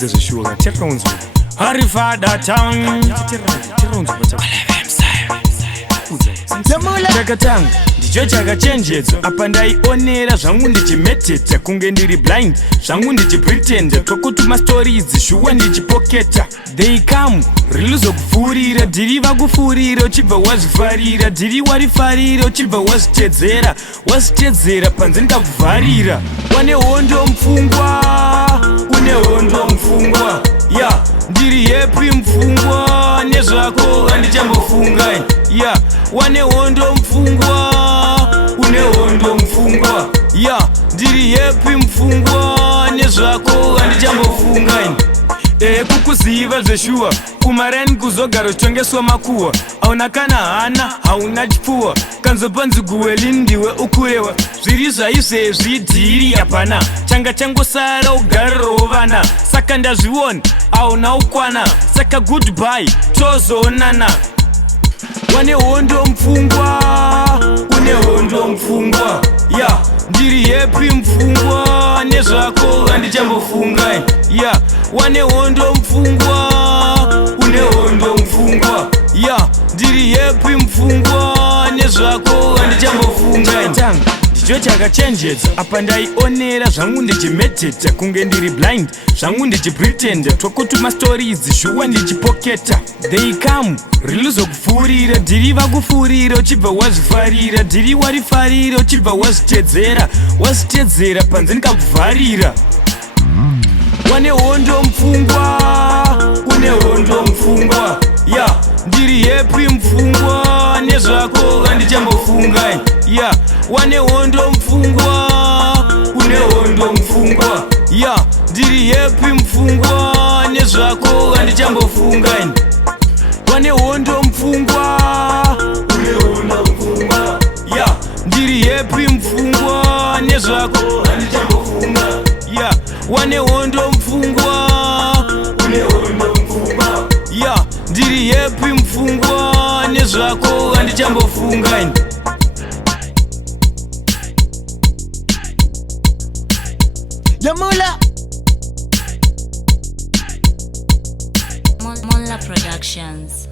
kuzivedza zvishuwa tiraunzwa harifada town tiraunzwa takatanga ndicho chakachenjedzwa apa ndaionera zvangu ndichimedheta kunge ndiri blind zvangu ndichipretenda tokutuma stories shuwa ndichipoketa they come riluzokupfuurira ndiri vakupfuurira uchibva wazvifarira ndiri warifarira uchibva wazvitedzera panze ndakuvharira wane hondo mupfungwa une hondo mupfungwa ya ndiri yepi mupfungwa nezvako handichambofunga ya wane hondo mupfungwa une hondo mupfungwa ya ndiri yepi mupfungwa nezvako handichambofunga kukuziva zveshuwa kumarani kuzogara uchitengeswa makuhwa hauna kana hana hauna chipfuwa kanzopanzi guweli ndiwe ukurewa zviri zvaizvezvi dhiri hapana changa changosara ugarirawo vana saka ndazviona hauna ukwana saka goodbye tozoonana wane hondo mupfungwa une hondo mupfungwa ya ndiri yepi mupfungwa nezvako handichambofunga ya wane hondo mupfungwa une hondo mupfungwa ya ndiri yepi mupfungwa nezvako handichambofunga ndicho chakachenjedzwa apa ndaionera zvangu ndichimedheta kunge ndiri blind zvangu ndichipretenda tokutuma stories shuwa ndichipoketa they come riluzokupfuurira ndiri vakupfuurira uchibva wazvifarira ndiri warifarira uchibva wazvitedzera panze ndikakuvharira wane hondo mupfungwa une hondo mupfungwa ya ndiri yepi mupfungwa nezvako handichambofunga ya wane hondo mupfungwa une hondo mupfungwa ya ndiri yepi mupfungwa nezvako handichambofunga wane hondo mupfungwa une hondo mupfungwa ya ndiri yepi mupfungwa nezvako handichambofunga ya wane hondo mupfungwa une hondo mupfungwa ya ndiri yepi mupfungwa nezvako handichambofunga Yamula Mola Productions.